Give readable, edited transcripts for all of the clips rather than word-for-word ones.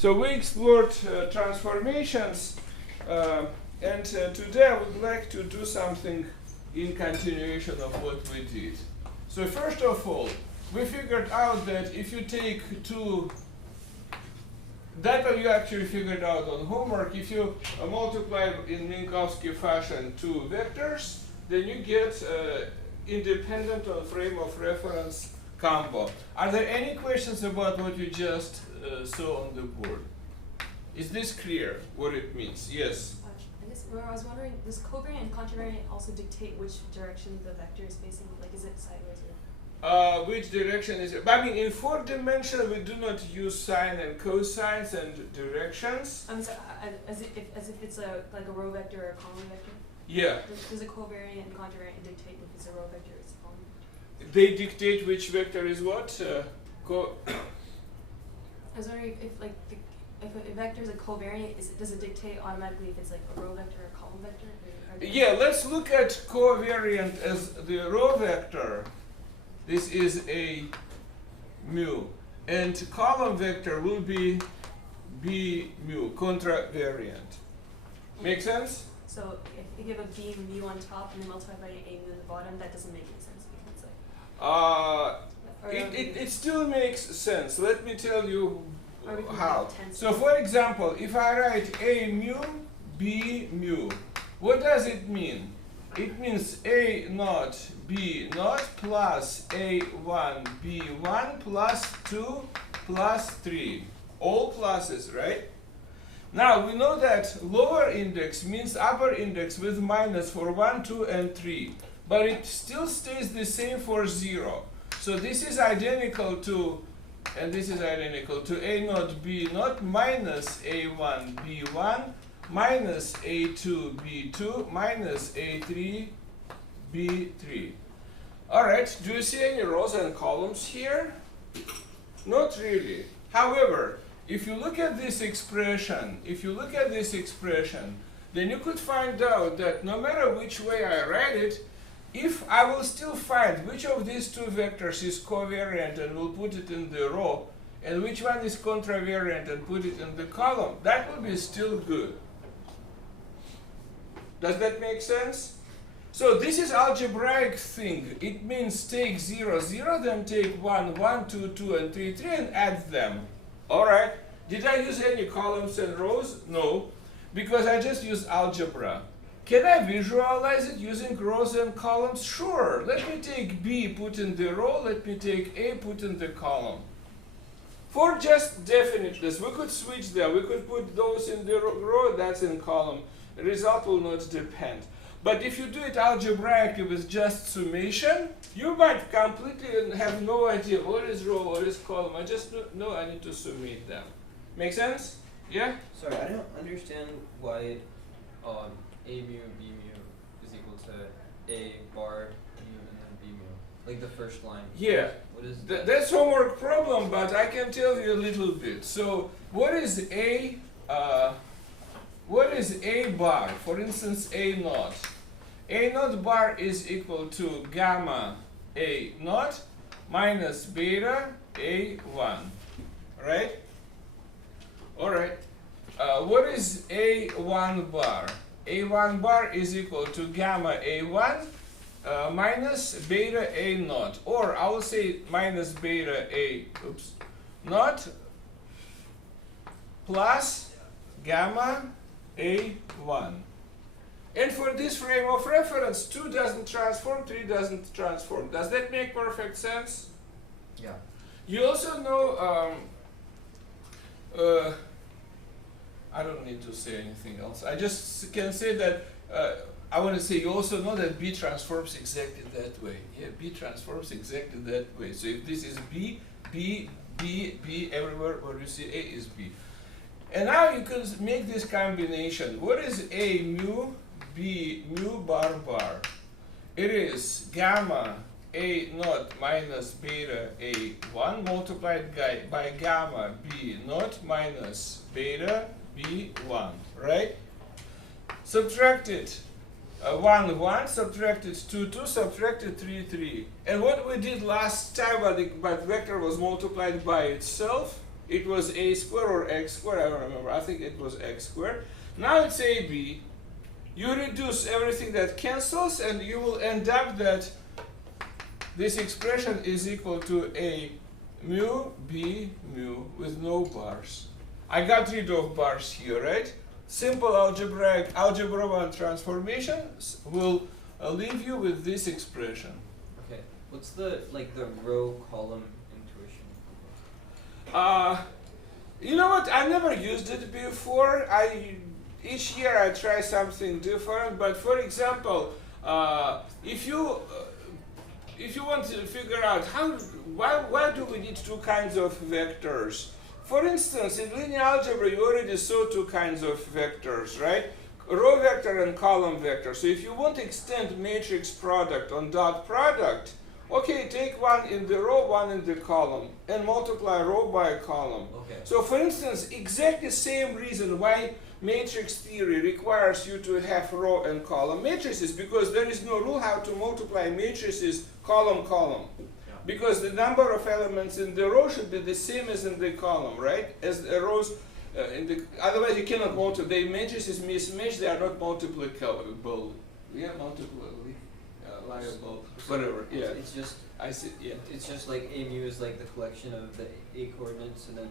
So we explored transformations, and today I would like to do something in continuation of what we did. So first of all, we figured out that if you take two, that you actually figured out on homework, if you multiply in Minkowski fashion two vectors, then you get independent on frame of reference combo. Are there any questions about what you just saw on the board? Is this clear what it means? Yes? I guess I was wondering, does covariant and contravariant also dictate which direction the vector is facing? Like, is it sideways or? Which direction is it? I mean, in fourth dimension, we do not use sine and cosines and directions. So, as if it's like a row vector or a column vector? Yeah. Does a covariant and contravariant dictate if it's a row vector or it's a column vector? They dictate which vector is what? I was wondering if a vector is a covariant, does it dictate automatically if it's like a row vector or a column vector? Yeah, let's look at covariant as the row vector. This is a mu. And column vector will be b mu, contravariant. Make sense? So if you have a b mu on top and then multiply by a mu on the bottom, that doesn't make any sense. It's like, it still makes sense. Let me tell you how. So for example, if I write a mu, b mu, what does it mean? It means a naught, b naught plus a1, b1 plus 2 plus 3. All pluses, right? Now we know that lower index means upper index with minus for 1, 2, and 3. But it still stays the same for 0. So this is identical to, and this is identical to a naught, b naught minus a1, b1 minus a2, b2 minus a3, b3. Alright, do you see any rows and columns here? Not really. However, if you look at this expression, then you could find out that no matter which way I write it, if I will still find which of these two vectors is covariant and will put it in the row, and which one is contravariant and put it in the column, that will be still good. Does that make sense? So this is algebraic thing. It means take 0, 0, then take 1, 1, 2, 2, and 3, 3, and add them. Alright. Did I use any columns and rows? No, because I just used algebra. Can I visualize it using rows and columns? Sure. Let me take B, put in the row. Let me take A, put in the column. For just definiteness, we could switch them. We could put those in the row, that's in column. The result will not depend. But if you do it algebraically with just summation, you might completely have no idea what is row, what is column. I just know I need to summate them. Make sense? Yeah? Sorry, I don't understand why a mu, b mu is equal to a bar mu and then b mu. Like the first line. Yeah. What is that? That's homework problem, but I can tell you a little bit. So what is a bar? For instance, a naught. A naught bar is equal to gamma a naught minus beta a1. Right? Alright. What is a1 bar? A1 bar is equal to gamma a1 minus beta a naught, or I will say minus beta a naught plus gamma a1. And for this frame of reference, 2 doesn't transform, 3 doesn't transform. Does that make perfect sense? Yeah. You also know, I don't need to say anything else. I just can say that, I want to say you also know that B transforms exactly that way. Yeah, B transforms exactly that way. So if this is B, B, B, B, everywhere where you see A is B. And now you can make this combination. What is A mu, B mu bar bar? It is gamma A naught minus beta A1 multiplied by gamma B naught minus beta B1, right? Subtracted 1, 1, subtracted 2, 2, subtracted 3, 3. And what we did last time, but vector was multiplied by itself, It was a square or x square, I don't remember. I think it was x square. Now it's ab. You reduce everything that cancels, and you will end up that this expression is equal to a mu b mu with no bars. I got rid of bars here, right? Simple algebra 1 transformations will leave you with this expression. Okay. What's the row column intuition? You know what? I never used it before. Each year I try something different. But for example, if you want to figure out why do we need two kinds of vectors? For instance, in linear algebra, you already saw two kinds of vectors, right? Row vector and column vector. So if you want to extend matrix product on dot product, okay, take one in the row, one in the column, and multiply row by column. Okay. So for instance, exactly same reason why matrix theory requires you to have row and column matrices, because there is no rule how to multiply matrices column, column. Because the number of elements in the row should be the same as in the column, right? As the rows, otherwise you cannot multiply. The matrices mismatch, they are not multiplicable. Yeah, multiplicable, liable, whatever. Yeah. It's just. I see. Yeah. It's just like a mu is like the collection of the a coordinates, and then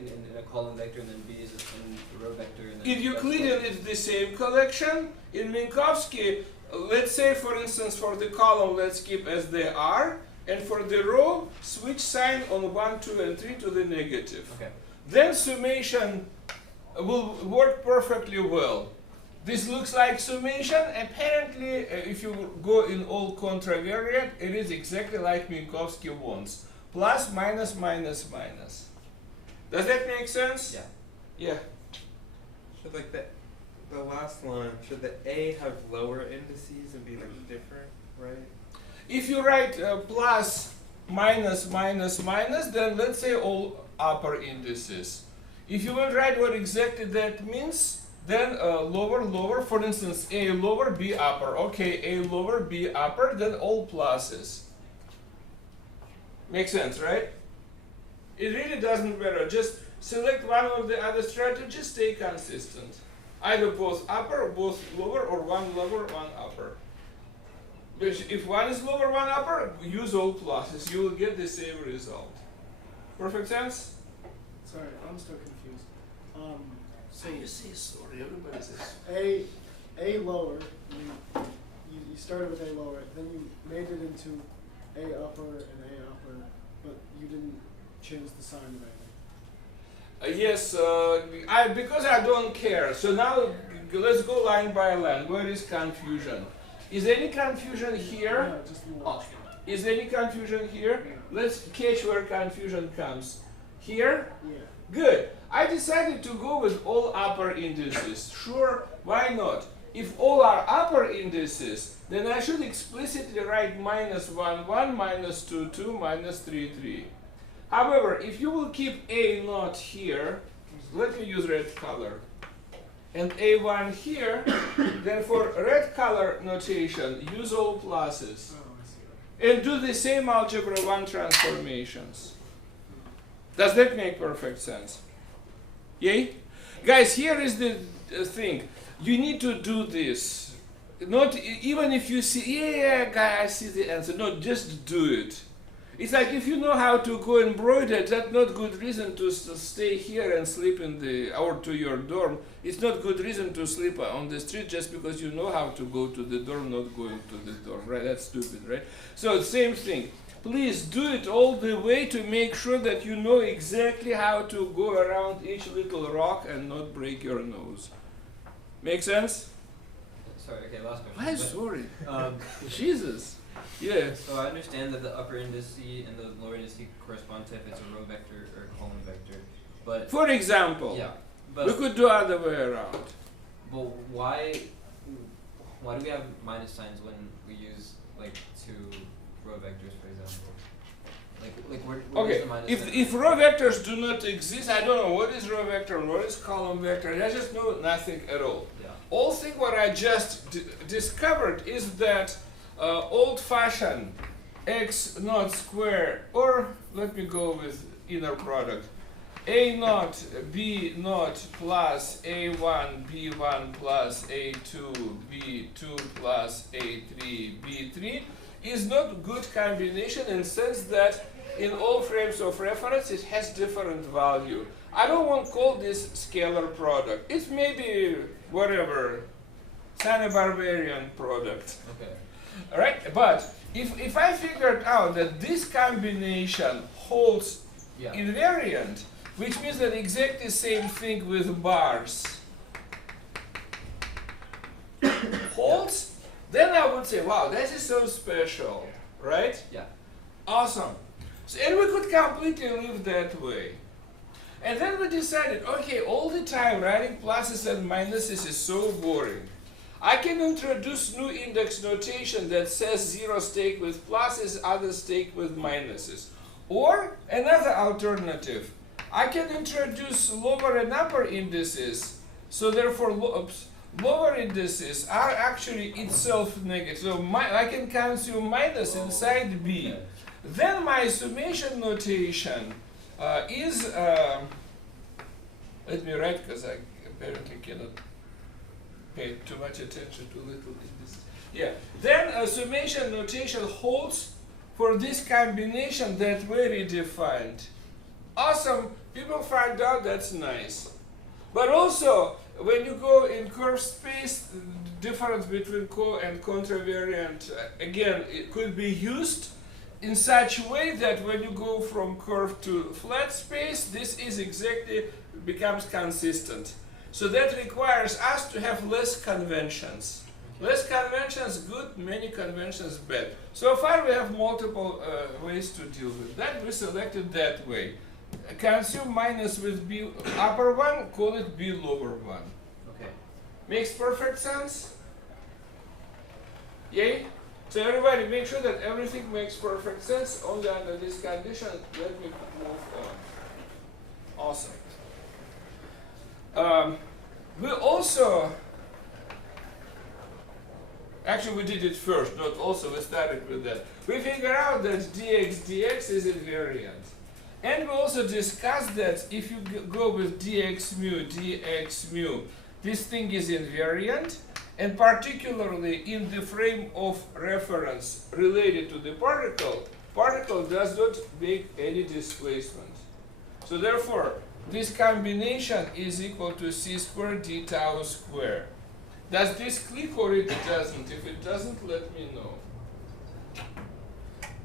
in a column vector, and then b is in the row vector. And then in Euclidean, it's the same collection. In Minkowski, let's say, for instance, for the column, let's keep as they are. And for the row, switch sign on 1, 2, and 3 to the negative. Okay. Then summation will work perfectly well. This looks like summation. Apparently, if you go in all contravariant, it is exactly like Minkowski wants. Plus, minus, minus, minus. Does that make sense? Yeah. Yeah. Should the last line, should the A have lower indices and be different, right? If you write plus, minus, minus, minus, then let's say all upper indices. If you will write what exactly that means, then lower, lower, for instance, A lower, B upper. Okay, A lower, B upper, then all pluses. Makes sense, right? It really doesn't matter. Just select one of the other strategies, stay consistent. Either both upper or both lower, or one lower, one upper. If one is lower, one upper, use all pluses. You will get the same result. Perfect sense? Sorry, I'm still confused. So you say sorry, everybody says. A lower, you started with A lower, then you made it into A upper and A upper, but you didn't change the sign of anything. Yes, because I don't care. So now let's go line by line. Where is confusion? Is there any confusion here? No, just one. Is there any confusion here? Yeah. Let's catch where confusion comes. Here? Yeah. Good. I decided to go with all upper indices. Sure, why not? If all are upper indices, then I should explicitly write minus 1, 1, minus 2, 2, minus 3, 3. However, if you will keep A naught here, let me use red color, and A1 here, then for red color notation, use all pluses. Oh, I see. And do the same algebra 1 transformations. Does that make perfect sense? Yay? Guys, here is the thing. You need to do this. Not even if you see, yeah, guy, I see the answer. No, just do it. It's like if you know how to go embroider, that's not good reason to stay here and sleep in the, or to your dorm. It's not good reason to sleep on the street just because you know how to go to the dorm, not going to the dorm, right? That's stupid, right? So same thing. Please do it all the way to make sure that you know exactly how to go around each little rock and not break your nose. Make sense? Sorry, okay, last question. Why sorry? Jesus. Yeah. So I understand that the upper indice and the lower indice correspond to if it's a row vector or a column vector, but For example, yeah, we but could do other way around. why do we have minus signs when we use like two row vectors, for example? Like where Okay, is the minus sign? if row vectors do not exist, I don't know what is row vector, what is column vector. I just know nothing at all. Yeah. All thing what I just discovered is that old-fashioned x naught square, or let me go with inner product, A naught B naught plus A1 B1 plus A2 B2 plus A3 B3 is not good combination in the sense that in all frames of reference it has different value. I don't want to call this scalar product. It's maybe whatever, Sine-Barbarian product. Okay. Alright, but if I figured out that this combination holds invariant, which means that exactly same thing with bars holds, then I would say, wow, this is so special, right? Yeah. Awesome. So, and we could completely live that way. And then we decided, okay, all the time writing pluses and minuses is so boring. I can introduce new index notation that says zeros take with pluses, others take with minuses. Or another alternative, I can introduce lower and upper indices, so therefore lower indices are actually itself negative. So I can consume minus inside B. Okay. Then my summation notation is, let me write because I apparently cannot pay too much attention to little indices. Yeah, then summation notation holds for this combination that we redefined. Awesome, people find out that's nice. But also, when you go in curve space, the difference between co and contravariant, again, it could be used in such a way that when you go from curve to flat space, this is exactly becomes consistent. So that requires us to have less conventions. Less conventions good, many conventions bad. So far we have multiple ways to deal with that. We selected that way. Consume minus with B upper one, call it B lower one. Okay. Makes perfect sense? Yay? So everybody make sure that everything makes perfect sense. Only under this condition, let me move on. Awesome. We also, actually we did it first, not also, we started with that. We figure out that dx is invariant. And we also discussed that if you go with dx mu, this thing is invariant, and particularly in the frame of reference related to the particle does not make any displacement. So therefore, this combination is equal to c squared d tau squared. Does this click or it doesn't? If it doesn't, let me know.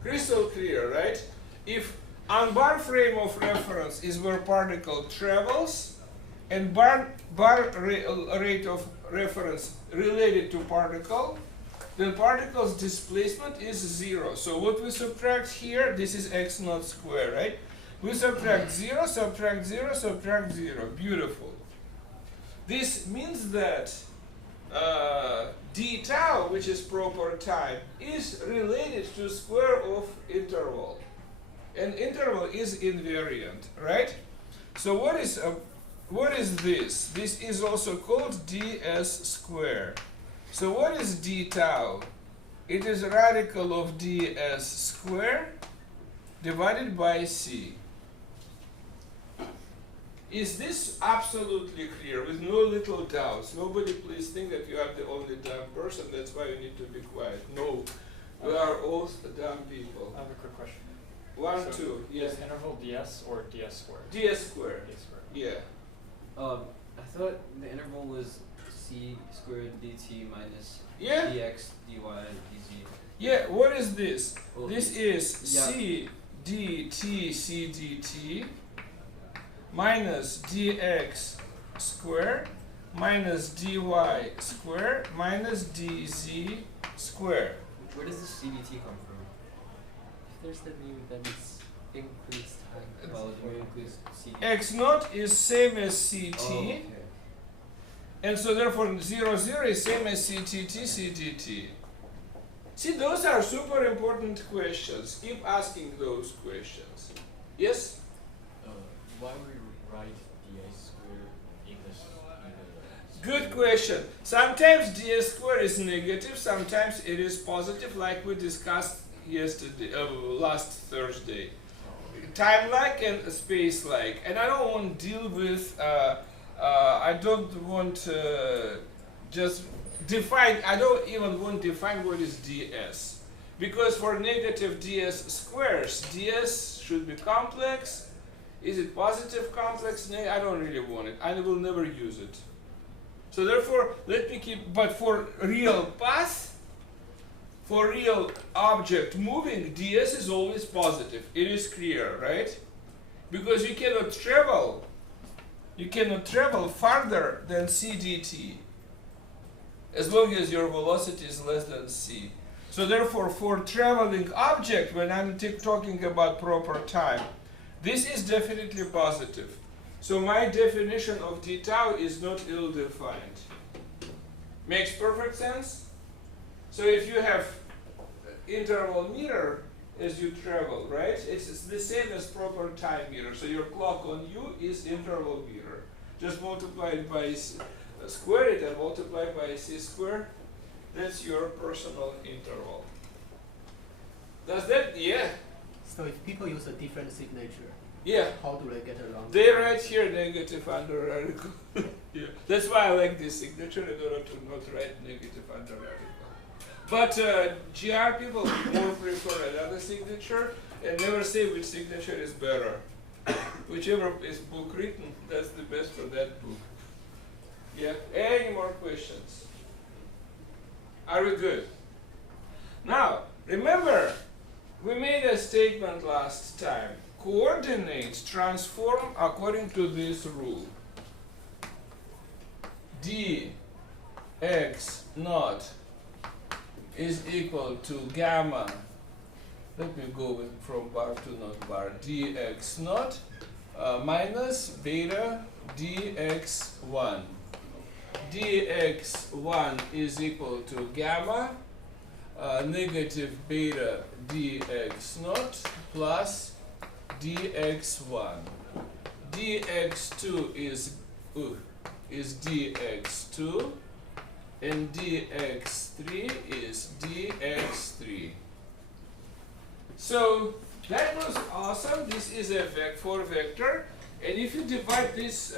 Crystal clear, right? If unbar frame of reference is where particle travels, and bar rate of reference related to particle, then particle's displacement is 0. So what we subtract here, this is x naught squared, right? We subtract 0, subtract 0, subtract 0. Beautiful. This means that d tau, which is proper time, is related to square of interval. And interval is invariant, right? So what is this? This is also called ds squared. So what is d tau? It is radical of ds squared divided by c. Is this absolutely clear with no little doubts? Nobody please think that you are the only dumb person, that's why you need to be quiet. No, we are all dumb people. I have a quick question. 1, 2, yes. Is interval ds or ds squared? ds squared. ds squared. Yeah. I thought the interval was c squared dt minus Yeah. dx dy dz. Yeah, what is this? Well, This is yeah. c dt c dt minus dx squared minus dy squared minus dz squared. Where does the cdt come from? If there's the mu, then it's increased time. Oh, the mu includes cdt. X naught is same as ct, Oh, okay. and so therefore 0, 0 is same as ctt, cdt. See, those are super important questions. Keep asking those questions. Yes? Why would we write ds squared English? Good question. Sometimes ds squared is negative, sometimes it is positive, like we discussed yesterday, last Thursday. time lag and space lag, and I don't want to deal with. I don't want just define. I don't even want to define what is ds, because for negative ds squares, ds should be complex. Is it positive complex? No, I don't really want it. I will never use it. So therefore, let me keep. But for real path, for real object moving, ds is always positive. It is clear, right? Because you cannot travel. You cannot travel farther than c dt, as long as your velocity is less than c. So therefore, for traveling object, when I'm talking about proper time, this is definitely positive. So my definition of d tau is not ill-defined. Makes perfect sense? So if you have interval meter as you travel, right? It's the same as proper time meter. So your clock on u is interval meter. Just multiply it by square it and multiply by c squared. That's your personal interval. Does that, yeah? So if people use a different signature, Yeah. how do they get around? They write here negative under article. Yeah. That's why I like this signature in order to not write negative under article. But GR people more prefer another signature and never say which signature is better. Whichever is book written, that's the best for that book. Yeah. Any more questions? Are we good? Now, remember, we made a statement last time. Coordinates transform according to this rule. dx naught is equal to gamma. Let me go from bar to not bar. Dx naught minus beta dx1. dx1 is equal to gamma negative beta dx naught plus dx1. dx2 is dx2 and dx3 is dx3. So that was awesome. This is a four vector, and if you divide this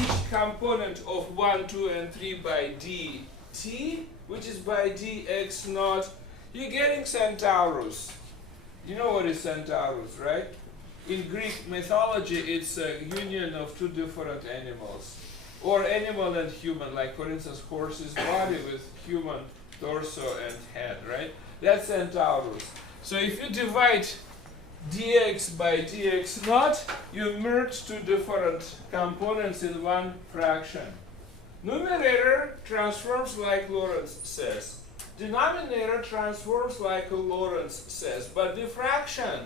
each component of 1, 2, and 3 by dt, which is by dx naught, you're getting Centaurus. You know what is Centaurus, right? In Greek mythology, it's a union of two different animals, or animal and human, like for instance horse's body with human torso and head, right? That's Centaurus. So if you divide dx by dx naught, you merge two different components in one fraction. Numerator transforms like Lorentz says. Denominator transforms like Lorentz says. But the fraction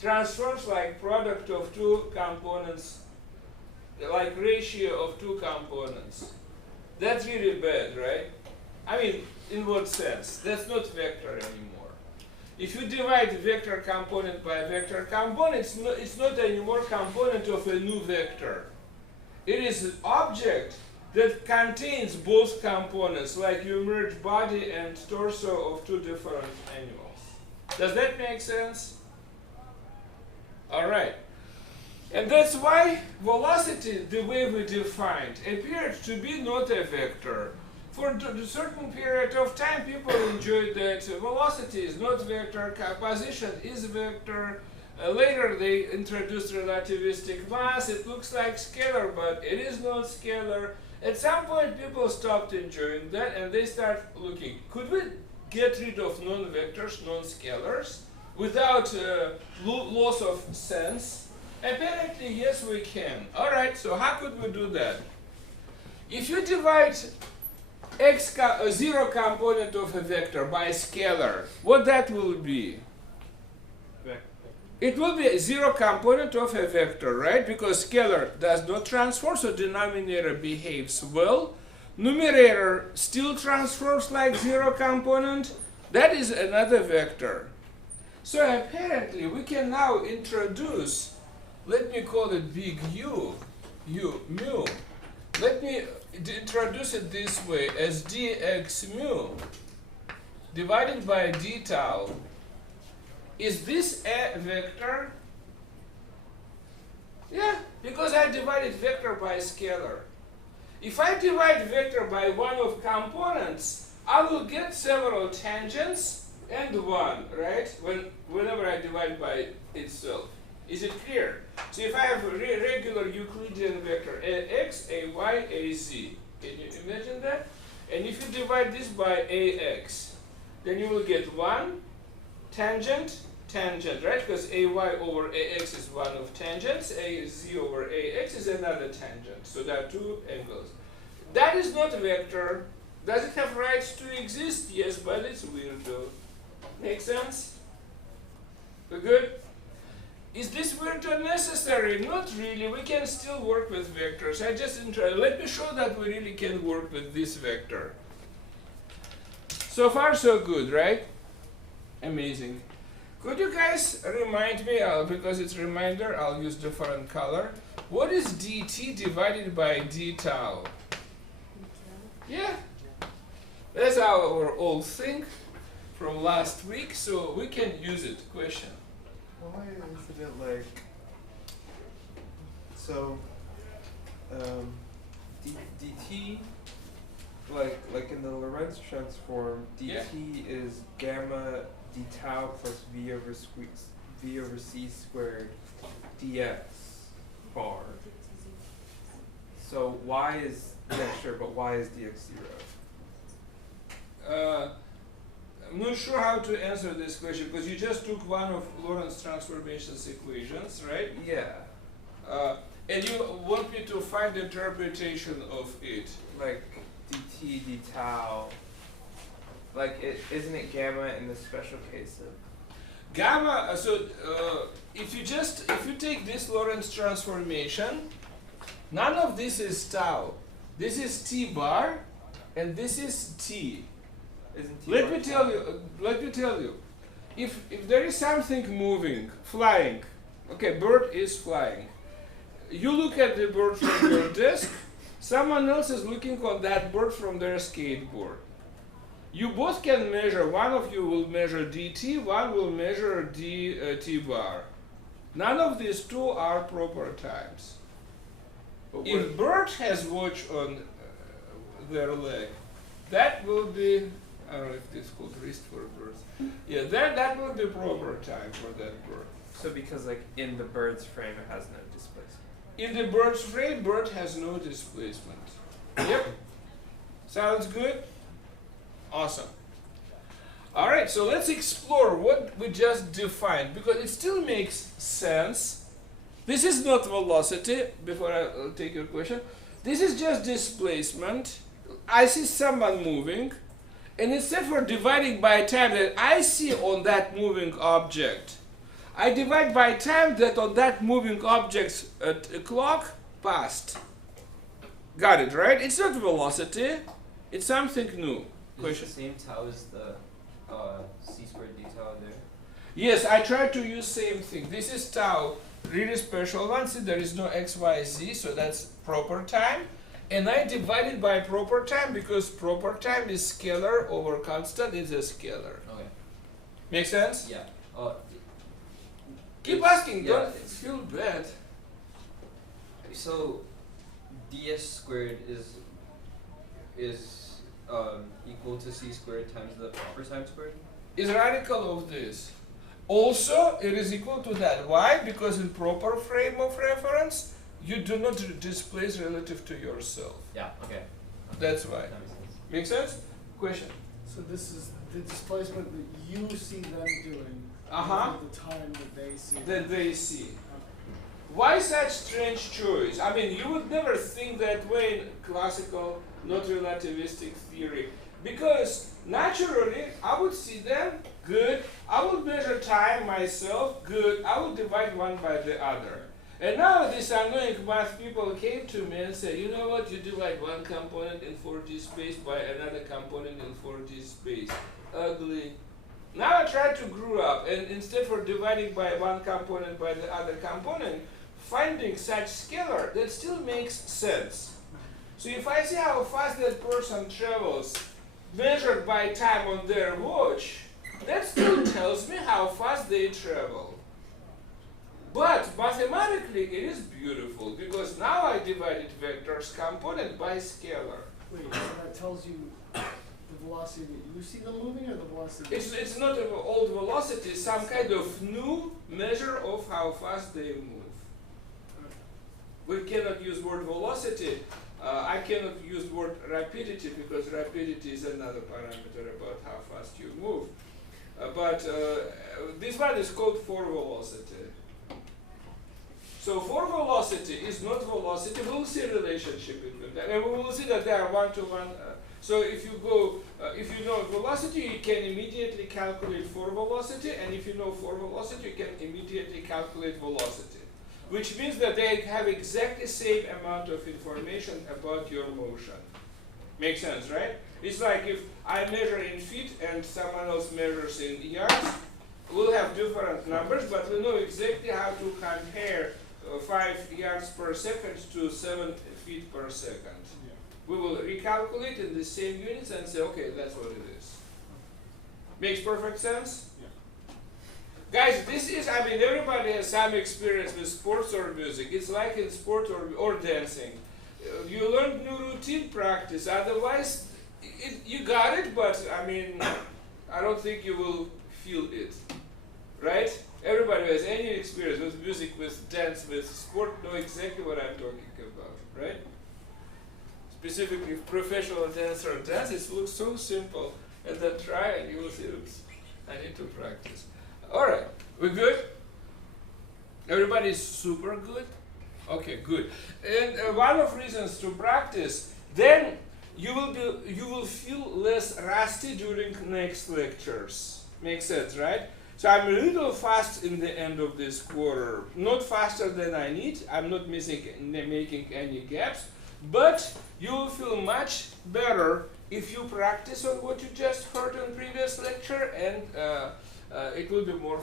transforms like product of two components, like ratio of two components. That's really bad, right? I mean, in what sense? That's not vector anymore. If you divide vector component by vector component, it's not anymore component of a new vector. It is an object that contains both components, like you merge body and torso of two different animals. Does that make sense? All right. And that's why velocity, the way we defined, appeared to be not a vector. For a certain period of time, people enjoyed that velocity is not vector, position is vector. Later they introduced relativistic mass. It looks like scalar, but it is not scalar. At some point, people stopped enjoying that, and they start looking, could we get rid of non-vectors, non-scalars, without loss of sense? Apparently, yes, we can. All right, so how could we do that? If you divide a zero component of a vector by a scalar, what that will be? It will be a zero component of a vector, right? Because scalar does not transform, so denominator behaves well. Numerator still transforms like zero component. That is another vector. So apparently we can now introduce, let me call it big U, mu. Let me introduce it this way as dx mu divided by d tau Is this a vector? Yeah, because I divided vector by scalar. If I divide vector by one of components, I will get several tangents and one, right? Whenever I divide by itself. Is it clear? So if I have a regular Euclidean vector, ax, ay, az, can you imagine that? And if you divide this by ax, then you will get one tangent, tangent, right? Because ay over ax is one of tangents, az over ax is another tangent. So there are two angles. That is not a vector. Does it have rights to exist? Yes, but it's weird though. Make sense? We're good? Is this weird or necessary? Not really. We can still work with vectors. Let me show that we really can work with this vector. So far so good, right? Amazing. Could you guys remind me, because it's a reminder, I'll use different color. What is dt divided by d tau? Yeah. That's our old thing from last week, so we can use it. Question. Why isn't it like, so, dt, like in the Lorentz transform, dt is gamma d tau plus v over c squared dx bar. So why is, yeah sure, but why is dx 0? I'm not sure how to answer this question because you just took one of Lorentz transformations equations, right? Yeah. And you want me to find the interpretation of it. Like dt d tau, like isn't it gamma in the special case of Gamma, if you take this Lorentz transformation, none of this is tau. This is t bar and this is t. isn't t Let bar me tell you, if there is something moving, flying, okay, bird is flying. You look at the bird from your desk, someone else is looking on that bird from their skateboard. You both can measure, one of you will measure dt, one will measure t bar. None of these two are proper times. If bird has watch on their leg, that will be, I don't know if this is called wrist for birds. Yeah, that will be proper time for that bird. So because like in the bird's frame it has no displacement. In the bird's frame, bird has no displacement. Yep. Sounds good? Awesome. Alright, so let's explore what we just defined because it still makes sense. This is not velocity, before I'll take your question. This is just displacement. I see someone moving, and instead for dividing by time that I see on that moving object, I divide by time that on that moving object's clock passed. Got it, right? It's not velocity, it's something new. Is it the same tau as the c squared d tau there? Yes, I tried to use same thing. This is tau, really special one. See, there is no x, y, z, so that's proper time. And I divide it by proper time because proper time is scalar over constant is a scalar. Okay. Make sense? Yeah. Keep asking, yeah, don't feel bad. So ds squared is equal to c squared times the proper time squared? Is radical of this. Also, it is equal to that. Why? Because in proper frame of reference, you do not displace relative to yourself. Yeah, okay. That's why. That makes sense. Make sense? Question. So this is the displacement that you see them doing. Uh-huh. The time that they see. That they see. Okay. Why such strange choice? I mean, you would never think that way in classical, not relativistic theory. Because naturally, I would see them, good. I would measure time myself, good. I would divide one by the other. And now these annoying math people came to me and said, you know what, you divide one component in 4D space by another component in 4D space. Ugly. Now I try to grow up, and instead for dividing by one component by the other component, finding such scalar that still makes sense. So if I see how fast that person travels, measured by time on their watch, that still tells me how fast they travel. But mathematically it is beautiful because now I divided vectors component by scalar. Wait, so that tells you the velocity that you see them moving, or the velocity? It's not an old velocity, it's some kind of new measure of how fast they move. We cannot use word velocity. I cannot use word rapidity because rapidity is another parameter about how fast you move. But this one is called for velocity. So for velocity is not velocity. We'll see a relationship between them, and we will see that they are one-to-one. So if you go, if you know velocity, you can immediately calculate for velocity, and if you know for velocity, you can immediately calculate velocity. Which means that they have exactly the same amount of information about your motion. Makes sense, right? It's like if I measure in feet and someone else measures in yards, we'll have different numbers, but we know exactly how to compare 5 yards per second to 7 feet per second. Yeah. We will recalculate in the same units and say, okay, that's what it is. Makes perfect sense? Guys, this is, I mean, everybody has some experience with sports or music. It's like in sport or dancing. You learn new routine practice, otherwise you got it, but I mean, I don't think you will feel it, right? Everybody who has any experience with music, with dance, with sport know exactly what I'm talking about, right? Specifically, professional dancer dance, it looks so simple, and then try and you will see, oops, I need to practice. All right, we good? Everybody's super good? Okay, good. And one of reasons to practice, then you will feel less rusty during next lectures. Makes sense, right? So I'm a little fast in the end of this quarter. Not faster than I need. I'm not making any gaps, but you will feel much better if you practice on what you just heard in previous lecture, and it will be more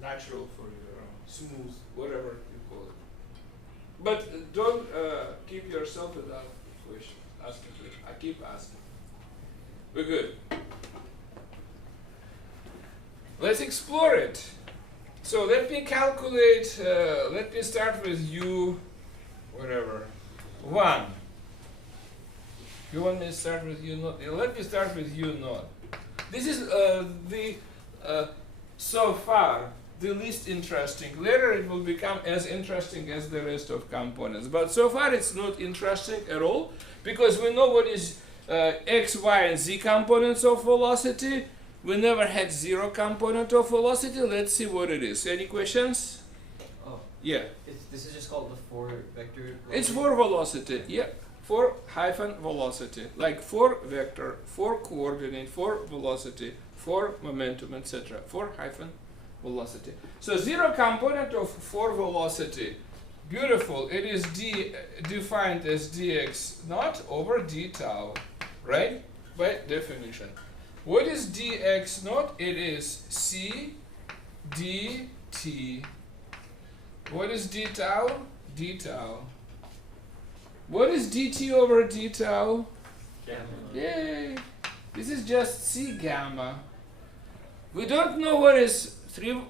natural for you, smooth, whatever you call it. But don't keep yourself without question. Ask me. I keep asking. We're good. Let's explore it. So let me calculate. Let me start with U, whatever, 1. You want me to start with U naught? Let me start with U naught. This is so far the least interesting. Later it will become as interesting as the rest of components. But so far it's not interesting at all because we know what is x, y, and z components of velocity. We never had 0 component of velocity. Let's see what it is. Any questions? Oh. Yeah. This is just called the 4 vector velocity? It's for velocity. Yeah. For hyphen velocity. Like for vector, for coordinate, for velocity, for momentum, etc. For hyphen velocity. So 0 component of for velocity. Beautiful. It is defined as dx naught over d tau. Right? By definition. What is dx naught? It is c dt. What is d tau? D tau. What is dt over d tau? Gamma. Yay! This is just c gamma. We don't know what is 0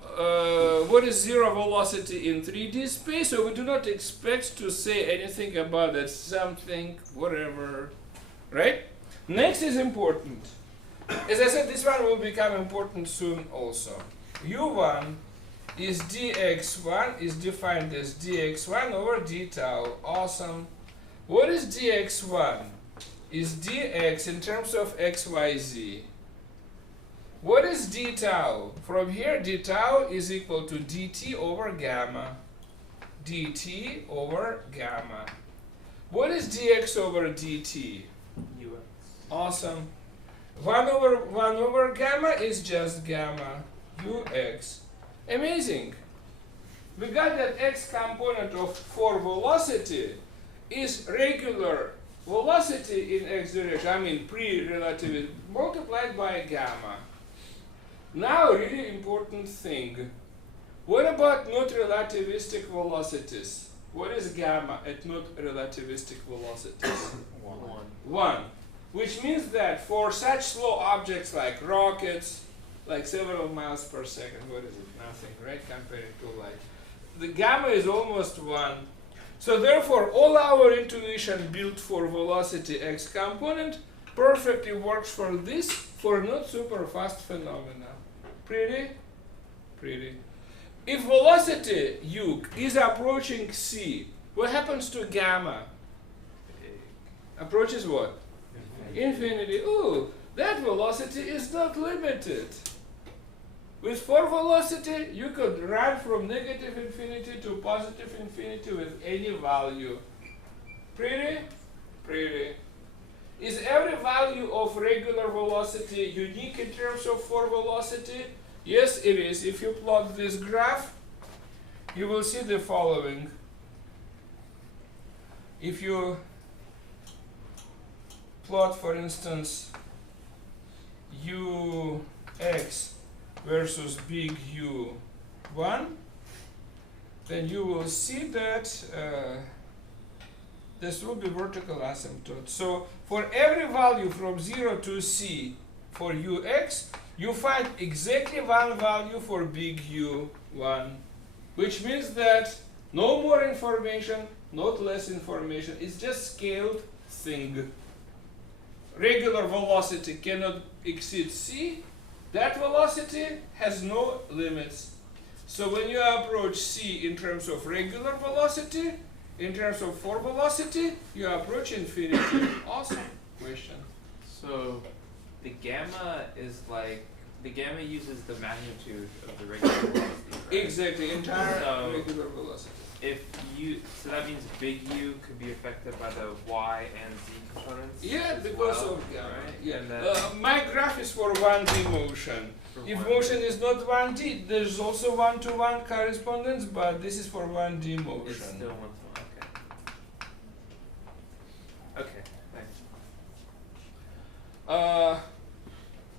velocity in 3D space, so we do not expect to say anything about that something, whatever, right? Next is important. As I said, this one will become important soon also. U1 is dx1 is defined as dx1 over d tau. Awesome. What is dx1? Is dx in terms of x, y, z. What is d tau? From here, d tau is equal to dt over gamma. dt over gamma. What is dx over dt? ux. Awesome. 1 over gamma is just gamma. ux. Amazing. We got that x component of for velocity is regular velocity in x direction, I mean pre-relativity, multiplied by gamma. Now, really important thing. What about not relativistic velocities? What is gamma at not relativistic velocities? 1. 1. which means that for such slow objects like rockets, like several miles per second, what is it? Nothing, right? Compared to light. The gamma is almost 1. So therefore, all our intuition built for velocity x component perfectly works for this, for not super fast phenomena. Pretty? Pretty. If velocity u is approaching c, what happens to gamma? Approaches what? Infinity. Ooh, that velocity is not limited. With 4 velocity, you could run from negative infinity to positive infinity with any value. Pretty? Pretty. Is every value of regular velocity unique in terms of 4 velocity? Yes, it is. If you plot this graph, you will see the following. If you plot, for instance, ux versus big U1, then you will see that this will be vertical asymptote. So for every value from 0 to c for ux, you find exactly one value for big U1, which means that no more information, not less information. It's just scaled thing. Regular velocity cannot exceed c. That velocity has no limits. So when you approach c in terms of regular velocity, in terms of 4 velocity, you approach infinity. Awesome question. So the gamma is like, the gamma uses the magnitude of the regular velocity, right? Exactly, entire So regular velocity. if you, so that means big U could be affected by the y and z components? Yeah, as because well, of gamma. right? Yeah. And then My graph is for 1D motion. for If 1D. motion is not 1D, there's also 1-to-1 correspondence, but this is for 1D motion. It's still 1-to-1, okay. Okay, thanks.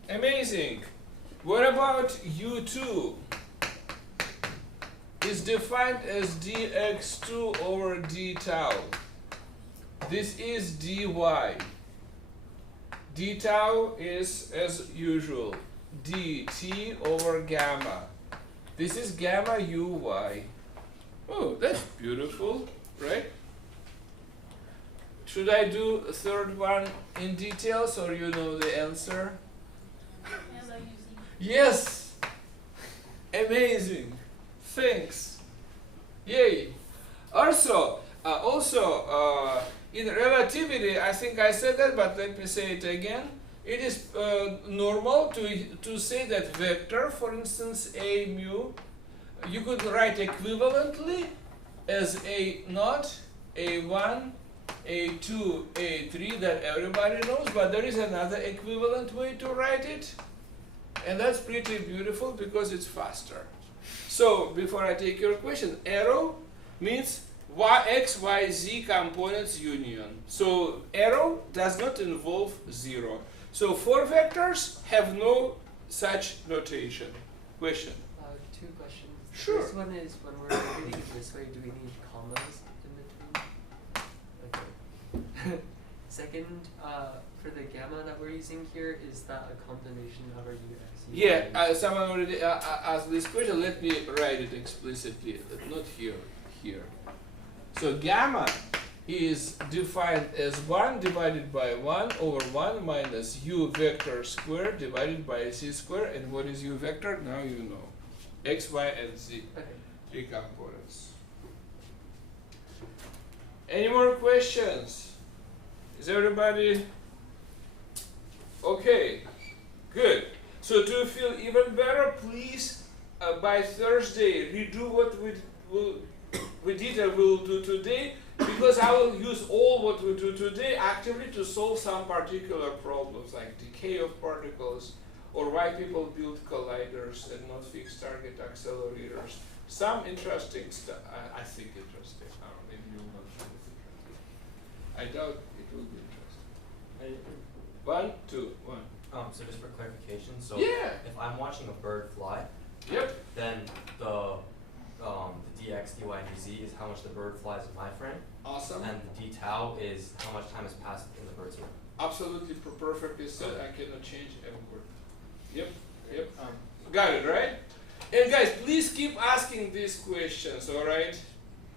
Amazing. What about U2? Is defined as dx2 over d tau. This is dy. D tau is, as usual, dt over gamma. This is gamma uy. Oh, that's beautiful, right? Should I do a third one in details, or you know the answer? Yes! Amazing! Thanks! Yay! Also, in relativity, I think I said that, but let me say it again. It is normal to say that vector, for instance, a mu, you could write equivalently as a naught, a1, a2, a3 that everybody knows, but there is another equivalent way to write it, and that's pretty beautiful because it's faster. So before I take your question, arrow means x, y, z components union. So arrow does not involve 0. So 4 vectors have no such notation. Question? 2 questions. Sure. The first one is, when we're reading it this way, do we need commas in between? Okay. Second, for the gamma that we're using here, is that a combination of our ux? Yeah, someone already asked this question. Let me write it explicitly, not here, here. So gamma is defined as 1 divided by 1 over 1 minus u vector squared divided by c squared. And what is u vector? Now you know. X, y, and z. Okay. 3 components. Any more questions? Is everybody okay? Good. So to feel even better, please by Thursday redo what we did and will do today, because I will use all what we do today actively to solve some particular problems like decay of particles, or why people build colliders and not fixed target accelerators. Some interesting stuff. I think interesting. I don't know, maybe you will not find it interesting. I doubt it will be interesting. 1, 2, 1. So just for clarification, so Yeah. if I'm watching a bird fly, Yep. then the dx, dy, and dz is how much the bird flies in my frame. Awesome. Awesome. And the d tau is how much time has passed in the bird's ear. Absolutely perfectly said. I cannot change every word. Yep, yep. Got it, right? And guys, please keep asking these questions, alright?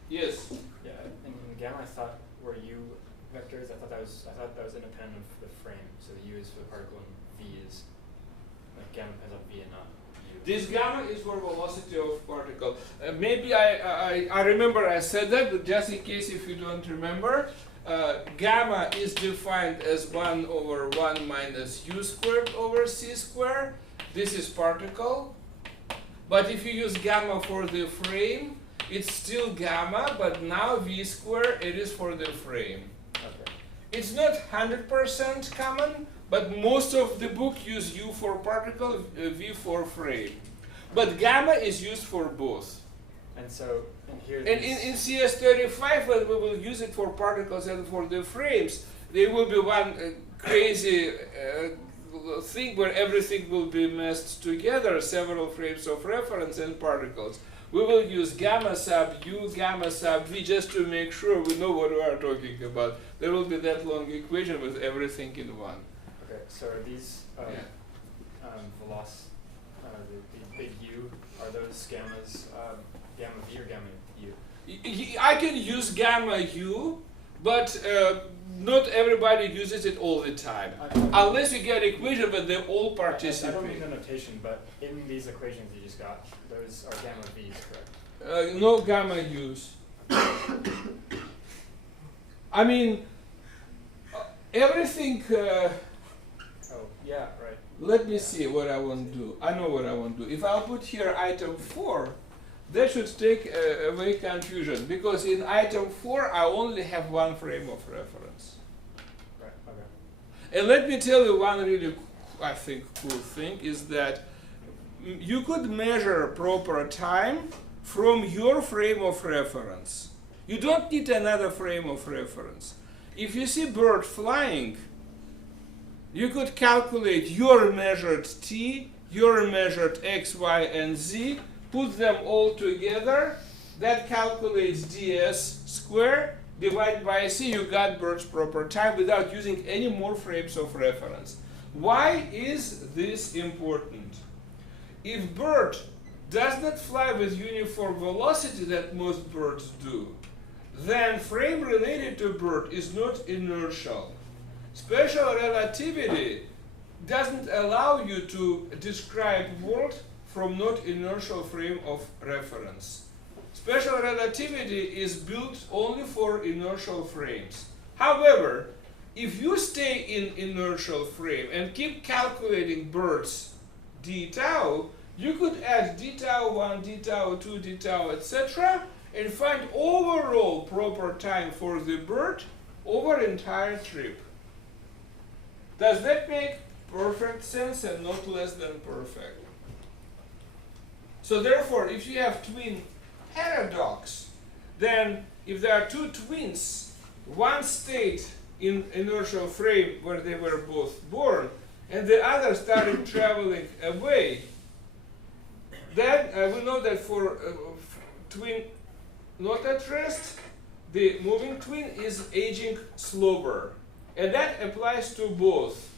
Yes? Yeah, in gamma I thought were U vectors. I thought that was independent of the frame. So U is for the particle and V is like gamma depends on V and not U. This gamma is for velocity of particle. Maybe I remember I said that, but just in case if you don't remember, gamma is defined as 1 over 1 minus u squared over c squared. This is particle. But if you use gamma for the frame, it's still gamma, but now v squared, it is for the frame. Okay. It's not 100% common, but most of the book use u for particle, v for frame. But gamma is used for both. And so, and here. And in CS35, when we will use it for particles and for the frames, there will be one crazy thing where everything will be meshed together, several frames of reference and particles. We will use gamma sub u, gamma sub v, just to make sure we know what we are talking about. There will be that long equation with everything in one. Okay, so are these the big U, are those gammas gamma v or gamma u? I can use gamma u, but not everybody uses it all the time. Unless you get an equation where they all participate. I don't mean the notation, but in these equations you just got, those are gamma v's, correct? No gamma u's. I mean, everything. Oh, yeah, right. Let me see what I want to do. I know what I want to do. If I'll put here item 4, that should take away confusion, because in item 4 I only have one frame of reference. Right, okay. And let me tell you one really, I think, cool thing is that you could measure proper time from your frame of reference. You don't need another frame of reference. If you see bird flying, you could calculate your measured t, your measured x, y, and z, put them all together, that calculates ds squared, divide by c, you got bird's proper time without using any more frames of reference. Why is this important? If bird does not fly with uniform velocity that most birds do, then frame related to bird is not inertial. Special relativity doesn't allow you to describe world from not inertial frame of reference. Special relativity is built only for inertial frames. However, if you stay in inertial frame and keep calculating birds d tau, you could add d tau 1, d tau 2, d tau, etc. and find overall proper time for the bird over entire trip. Does that make perfect sense and not less than perfect? So therefore, if you have twin paradox, then if there are two twins, one stayed in inertial frame where they were both born, and the other started traveling away, then we know that for twin not at rest, the moving twin is aging slower. And that applies to both.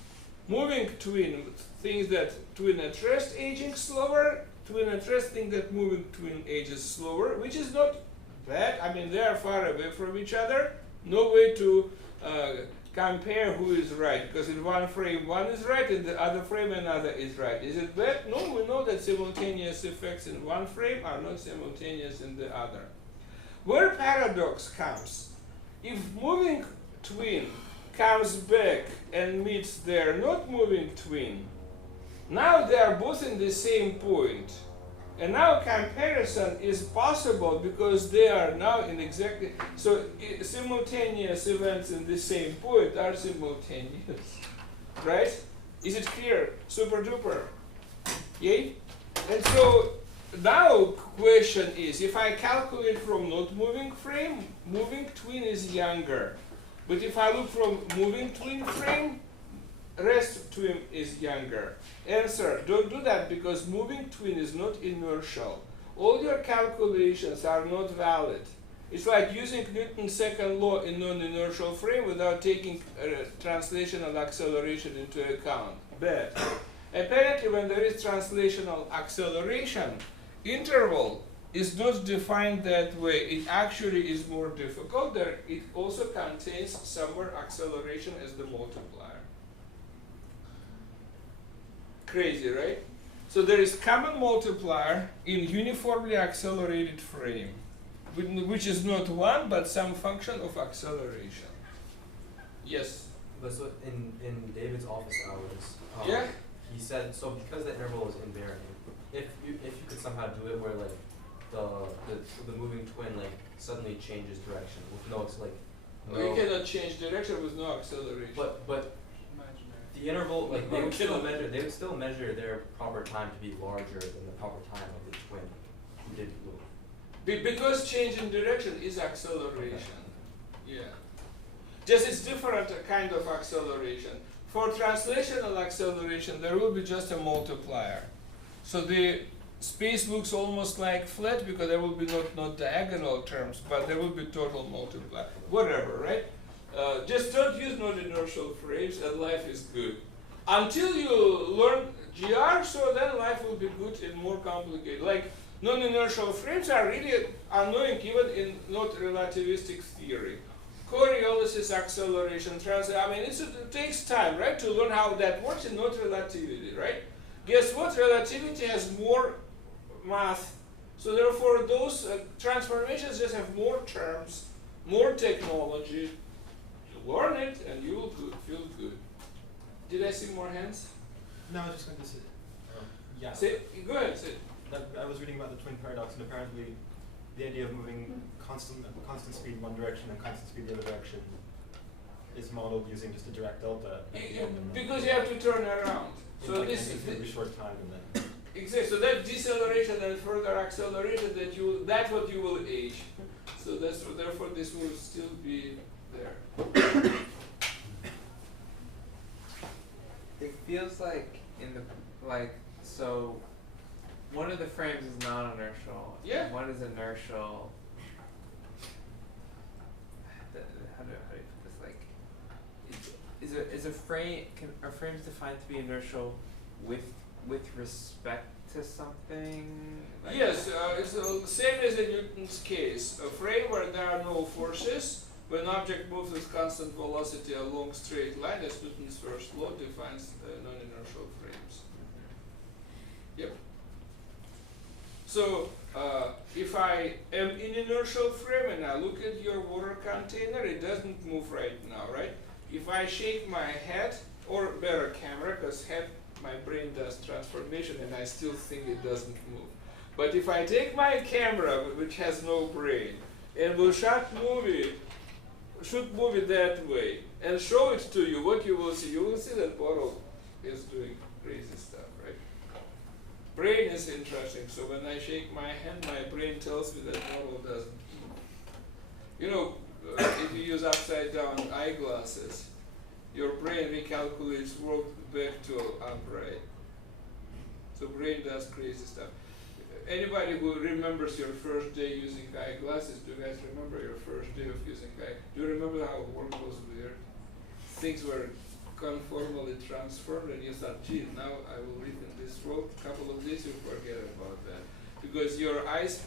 Moving twin thinks that twin at rest aging slower, twin at rest think that moving twin ages slower, which is not bad. I mean, they are far away from each other. No way to compare who is right, because in one frame one is right, in the other frame another is right. Is it bad? No, we know that simultaneous effects in one frame are not simultaneous in the other. Where paradox comes, if moving twin comes back and meets their not moving twin, now they are both in the same point. And now comparison is possible because they are now in exactly, so simultaneous events in the same point are simultaneous, right? Is it clear? Super duper. Yay? And so now question is, if I calculate from not moving frame, moving twin is younger. But if I look from moving twin frame, rest twin is younger. Answer, don't do that because moving twin is not inertial. All your calculations are not valid. It's like using Newton's second law in non-inertial frame without taking translational acceleration into account. Bad. Apparently, when there is translational acceleration, interval is not defined that way. It actually is more difficult. There, it also contains somewhere acceleration as the multiplier. Crazy, right? So there is common multiplier in uniformly accelerated frame, which is not one, but some function of acceleration. Yes? But so in David's office hours, Yeah? he said, so because the interval is invariant, if you could somehow do it where like the moving twin like suddenly changes direction with no You cannot change direction with no acceleration. But the interval, like they would still measure their proper time to be larger than the proper time of the twin who didn't move. Because change in direction is acceleration. Okay. Yeah. Just it's different kind of acceleration. For translational acceleration, there will be just a multiplier. So the space looks almost like flat because there will be not diagonal terms, but there will be total multiplier. Whatever, right? Just don't use non-inertial frames and life is good. Until you learn GR, so then life will be good and more complicated. Like non-inertial frames are really annoying even in not relativistic theory. Coriolis acceleration, I mean, it takes time, right, to learn how that works in not relativity, right? Guess what? Relativity has more math. So therefore, those transformations just have more terms, more technology. Learn it and you will feel good. Did I see more hands? No, I was just going to say, yeah. Say, go ahead, say. I was reading about the twin paradox, and apparently the idea of moving constant speed in one direction and constant speed the other direction is modeled using just a direct delta. Because you have to turn around. So like this is a really short time, and then. Exactly. So that deceleration and further acceleration that's what you will age. So therefore this will still be there. It feels like so one of the frames is non-inertial. Yeah. One is inertial. How do you put this? Are frames defined to be inertial with respect to something? Like Yes, it's the same as in Newton's case. A frame where there are no forces, when an object moves with constant velocity along straight line, as Newton's first law defines non-inertial frames. Yep. So if I am in inertial frame and I look at your water container, it doesn't move right now, right? If I shake my head, or better camera, because head, my brain does transformation and I still think it doesn't move. But if I take my camera, which has no brain, and will should move it that way, and show it to you, what you will see that bottle is doing crazy stuff, right? Brain is interesting, so when I shake my hand, my brain tells me that bottle doesn't move. You know, if you use upside down eyeglasses, your brain recalculates world back to upright. So brain does crazy stuff. Anybody who remembers your first day using eyeglasses, do you guys remember your first day of using eyeglasses? Do you remember how world was weird? Things were conformally transformed and you thought, gee, now I will live in this world. A couple of days you forget about that. Because your eyes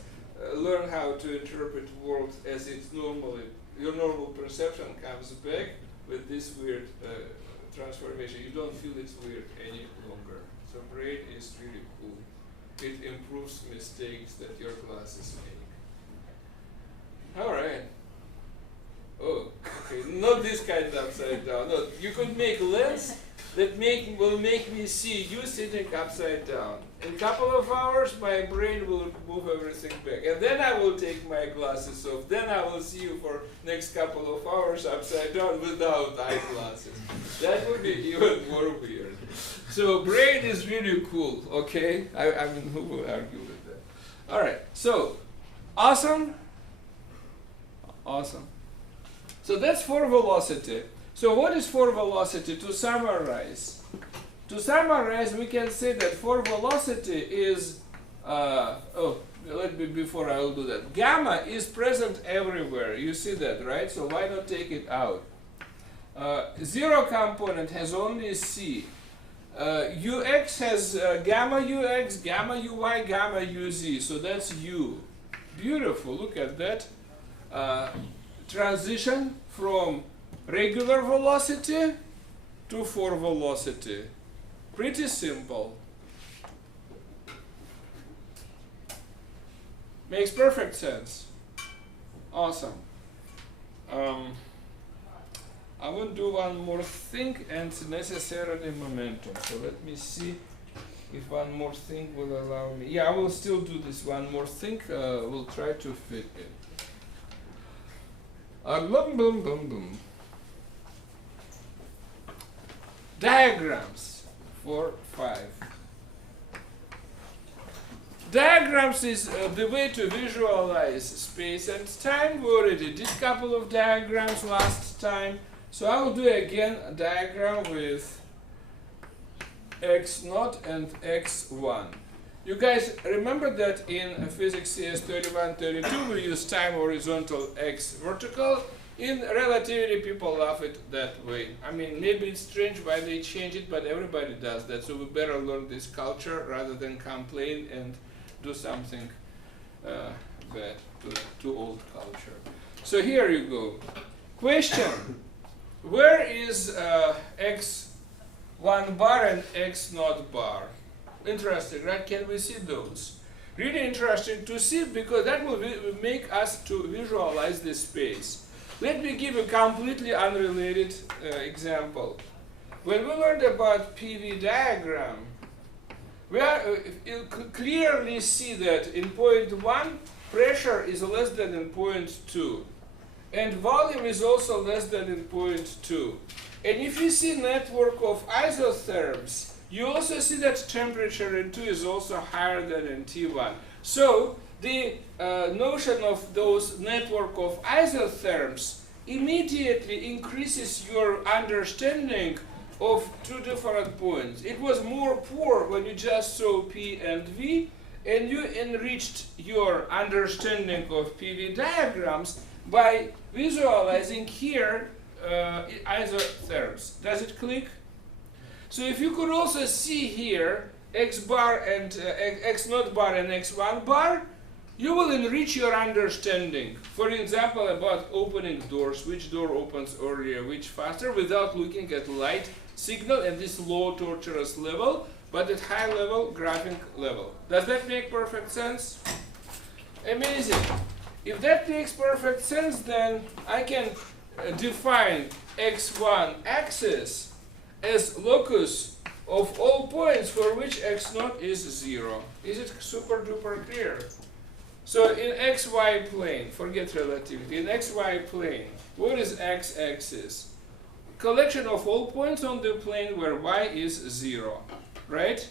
learn how to interpret world as it's normally, your normal perception comes back with this weird transformation. You don't feel it's weird any longer. So brain is really cool. It improves mistakes that your glasses make. All right. Oh, okay. Not this kind of upside down. No, you could make lens that will make me see you sitting upside down. In a couple of hours, my brain will move everything back, and then I will take my glasses off. Then I will see you for next couple of hours upside down without eyeglasses. That would be even more weird. So brain is really cool. Okay, I mean, who will argue with that? All right. So awesome. Awesome. So that's for velocity. So what is for velocity? To summarize, we can say that for velocity is, before I will do that. Gamma is present everywhere. You see that, right? So why not take it out? Zero component has only C. Ux has gamma Ux, gamma Uy, gamma Uz. So that's U. Beautiful. Look at that. Transition from regular velocity to 4 velocity. Pretty simple. Makes perfect sense. Awesome. I will do one more thing and necessarily momentum. So let me see if one more thing will allow me. Yeah, I will still do this one more thing. We'll try to fit it. Boom, boom, boom, boom. Diagrams. 4, 5. Diagrams is the way to visualize space and time. We already did a couple of diagrams last time. So I will do again a diagram with x0 and x1. You guys remember that in physics CS 31-32 we use time horizontal, x vertical. In relativity people love it that way. I mean, maybe it's strange why they change it, but everybody does that. So we better learn this culture rather than complain and do something bad to old culture. So here you go. Question. Where is x1 bar and x0 bar? Interesting, right? Can we see those? Really interesting to see because that will make us to visualize this space. Let me give a completely unrelated example. When we learned about PV diagram, you could clearly see that in point 1, pressure is less than in point 2. And volume is also less than in point 2. And if you see network of isotherms, you also see that temperature in 2 is also higher than in T1. So the notion of those network of isotherms immediately increases your understanding of 2 different points. It was more poor when you just saw P and V, and you enriched your understanding of PV diagrams by visualizing here isotherms. Does it click? So if you could also see here x bar and x0 bar and x1 bar, you will enrich your understanding. For example, about opening doors, which door opens earlier, which faster, without looking at light signal at this low tortuous level, but at high level, graphing level. Does that make perfect sense? Amazing. If that makes perfect sense, then I can define x1 axis as locus of all points for which x0 is 0. Is it super duper clear? So in xy plane, forget relativity, in xy plane, what is x-axis? Collection of all points on the plane where y is 0, right?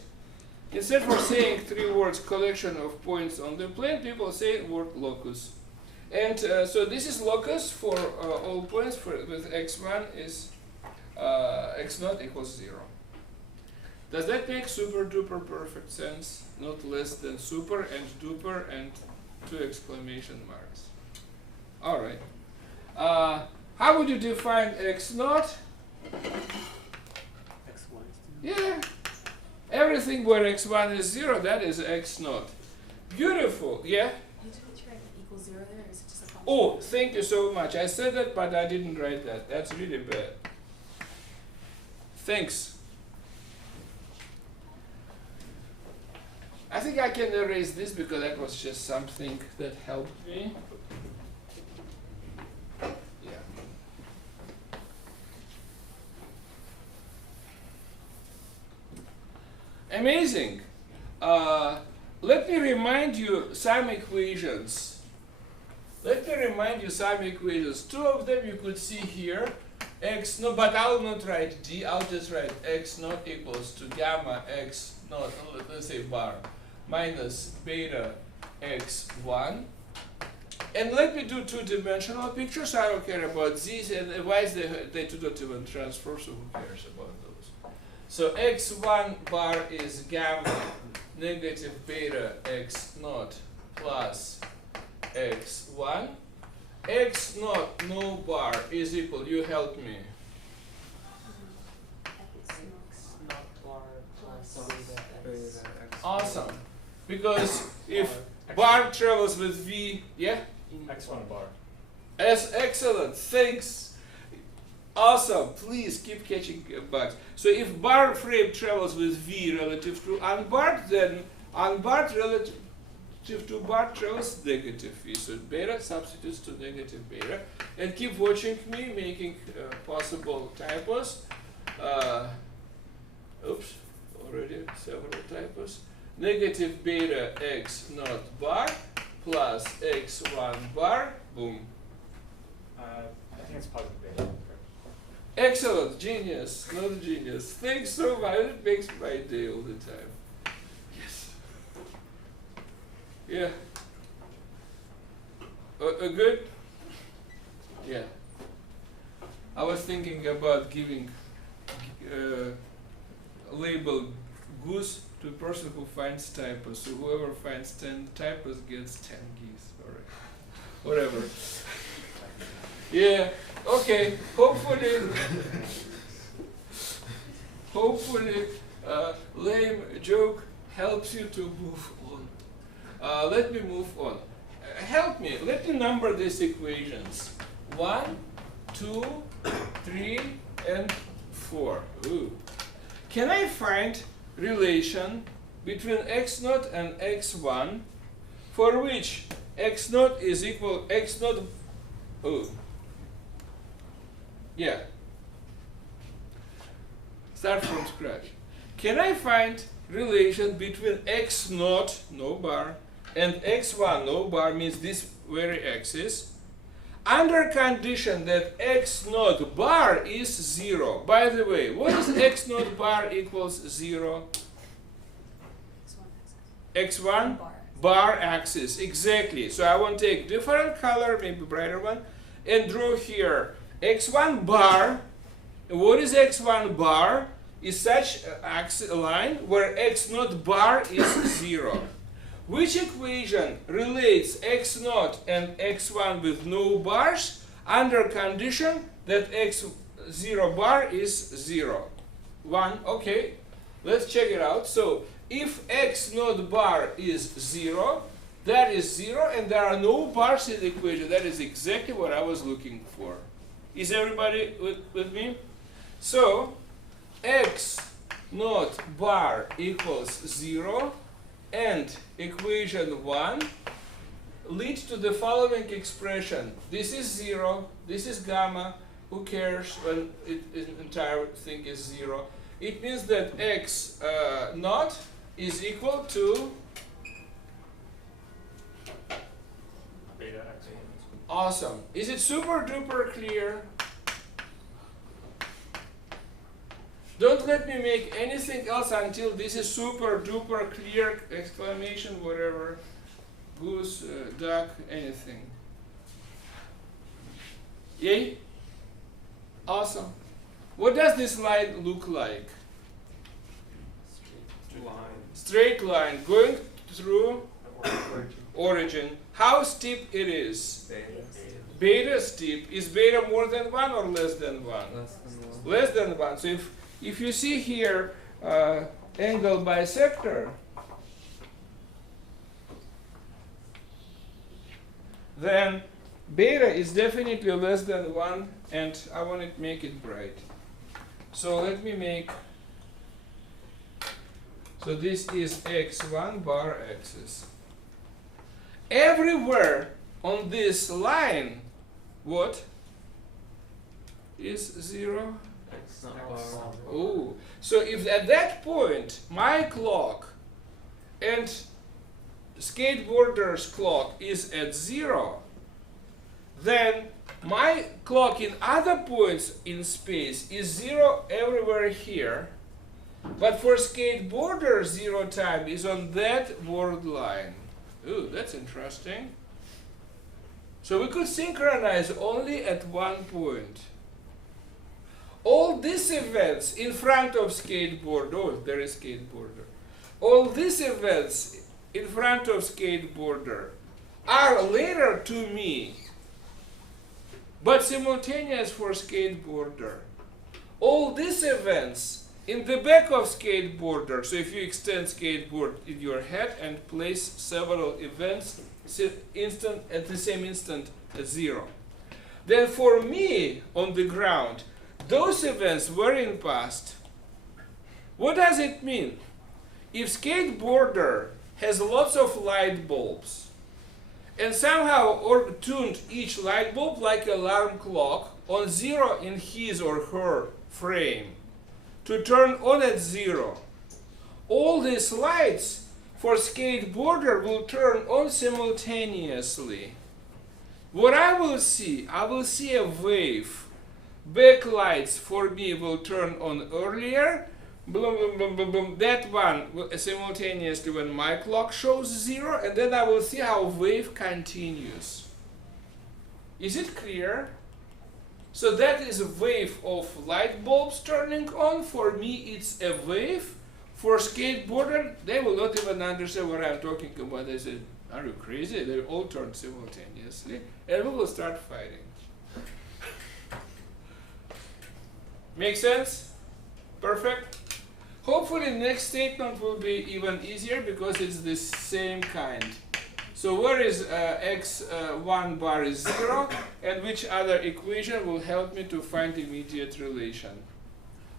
Instead of saying 3 words collection of points on the plane, people say word locus. And so this is locus for all points with x1 is x0 equals 0. Does that make super duper perfect sense? Not less than super and duper and 2 exclamation marks. All right. How would you define x0? Yeah. Everything where x1 is 0, that is x0. Beautiful. Yeah? You didn't write equals 0 there, or is it just a function? Oh, thank you so much. I said that, but I didn't write that. That's really bad. Thanks. I think I can erase this because that was just something that helped me. Yeah. Amazing. Let me remind you some equations. Two of them you could see here. X0, but I will not write D, I'll just write x0 equals to gamma x0, let's say bar, minus beta x1. And let me do 2-dimensional pictures. I don't care about these, and why is they do not even transfer, so who cares about those? So x1 bar is gamma negative beta x0 plus x1. X naught, no bar, is equal, you help me. Not bar plus beta x. Awesome. Because if bar travels with v, yeah? x1 bar. As excellent, thanks. Awesome, please keep catching bugs. So if bar frame travels with v relative to unbarred, then unbarred relative to bar travels negative v. So beta substitutes to negative beta. And keep watching me making possible typos. Oops, already several typos. Negative beta x naught bar plus x1 bar, boom. I think it's positive beta. Excellent, genius, not genius. Thanks so much, it makes my day all the time. Yes. Yeah. Good? Yeah. I was thinking about giving label goose to a person who finds typos. So whoever finds 10 typos gets 10 geese, or whatever. Yeah, okay, hopefully lame joke helps you to move on. Let me move on. Help me, let me number these equations. 1, 2, 3, and 4. Ooh. Can I find relation between x0 and x1 for which x0 is equal x0? Oh. Yeah. Start from scratch. Can I find relation between x0, no bar, and x1, no bar, means this very axis, under condition that x0 bar is 0. By the way, what is x0 bar equals 0? x1 bar axis, exactly. So I want to take different color, maybe brighter one, and draw here x1 bar. What is x1 bar? Is such a line where x0 bar is 0. Which equation relates x0 and x1 with no bars under condition that x0 bar is 0? 1, okay, let's check it out. So if x0 bar is 0, that is 0, and there are no bars in the equation. That is exactly what I was looking for. Is everybody with me? So x0 bar equals 0, and equation 1 leads to the following expression. This is 0, this is gamma. Who cares when the entire thing is 0? It means that x0 is equal to Beta x1. awesome. Is it super duper clear? Don't let me make anything else until this is super duper clear, exclamation, whatever, goose, duck, anything. Yay? Awesome. What does this line look like? Straight line going through origin. How steep it is? Beta steep. Is beta more than 1 or less than 1? Less than 1. So if you see here angle bisector, then beta is definitely less than 1, and I want to make it bright. So let me make, so this is x1 bar axis. Everywhere on this line, what is 0? Oh, so if at that point my clock and skateboarder's clock is at 0, then my clock in other points in space is 0 everywhere here, but for skateboarder 0 time is on that word line. Ooh, that's interesting. So we could synchronize only at one point. All these events in front of skateboard, oh, there is skateboarder. All these events in front of skateboarder are later to me, but simultaneous for skateboarder. All these events in the back of skateboarder, so if you extend skateboard in your head and place several events at the same instant at 0. Then for me on the ground, those events were in past. What does it mean? If skateboarder has lots of light bulbs and somehow tuned each light bulb like alarm clock on 0 in his or her frame to turn on at 0, all these lights for skateboarder will turn on simultaneously. What I will see a wave. Backlights for me will turn on earlier. Boom, boom, boom, boom, boom. That one will simultaneously when my clock shows 0, and then I will see how wave continues. Is it clear? So that is a wave of light bulbs turning on. For me, it's a wave. For skateboarder, they will not even understand what I'm talking about. They say, "Are you crazy?" They all turn simultaneously, and we will start fighting. Make sense? Perfect? Hopefully next statement will be even easier because it's the same kind. So where is x1 bar is 0, and which other equation will help me to find immediate relation?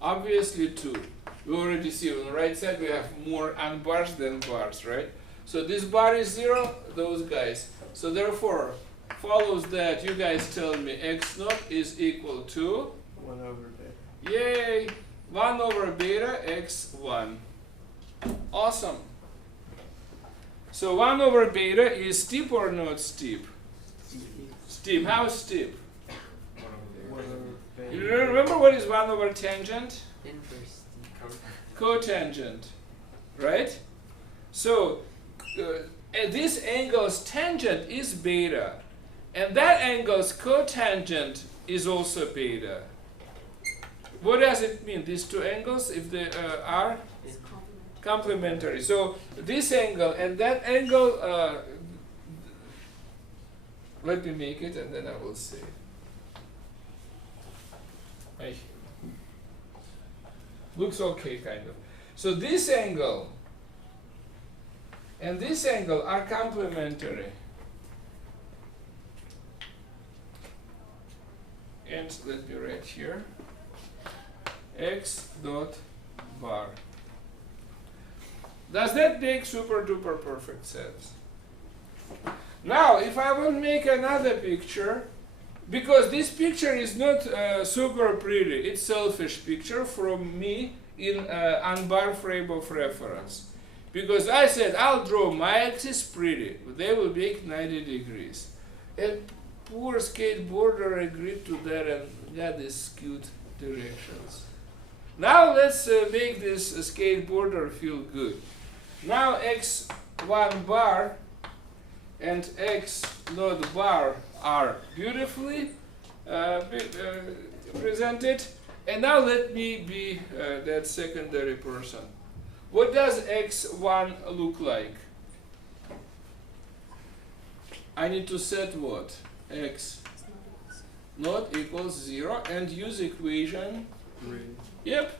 Obviously 2. We already see on the right side we have more unbars than bars, right? So this bar is 0, those guys. So therefore, follows that you guys tell me x0 is equal to 1 over beta. Yay! 1 over beta x1. Awesome. So 1 over beta is steep or not steep? Steep. How steep? 1 over beta. You remember what is 1 over tangent? Inverse. Cotangent. Right? So this angle's tangent is beta. And that angle's cotangent is also beta. What does it mean? These two angles, if they are complementary. So this angle and that angle, let me make it and then I will say. Looks okay, kind of. So this angle and this angle are complementary. And let me write here. X dot bar. Does that make super duper perfect sense? Now, if I will make another picture, because this picture is not super pretty, it's selfish picture from me in unbar frame of reference. Because I said I'll draw my axis pretty, but they will make 90 degrees. And poor skateboarder agreed to that and got these skewed directions. Now let's make this skateboarder feel good. Now x1 bar and x0 bar are beautifully presented. And now let me be that secondary person. What does x1 look like? I need to set what? X not equals 0 and use equation 3. Yep,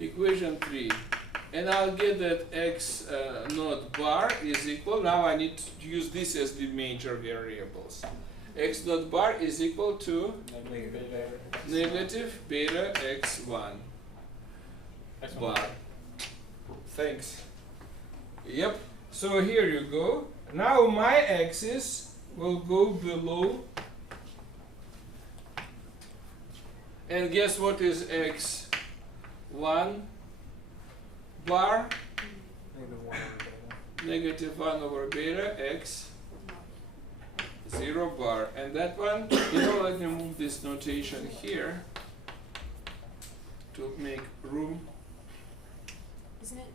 equation 3. And I'll get that x naught bar is equal, now I need to use this as the major variables. X naught bar is equal to negative beta x1 bar. Thanks. Yep, so here you go. Now my axis will go below. And guess what is x1 bar? Negative 1 over beta x 0 bar. And that one, you know, let me move this notation here to make room. Isn't it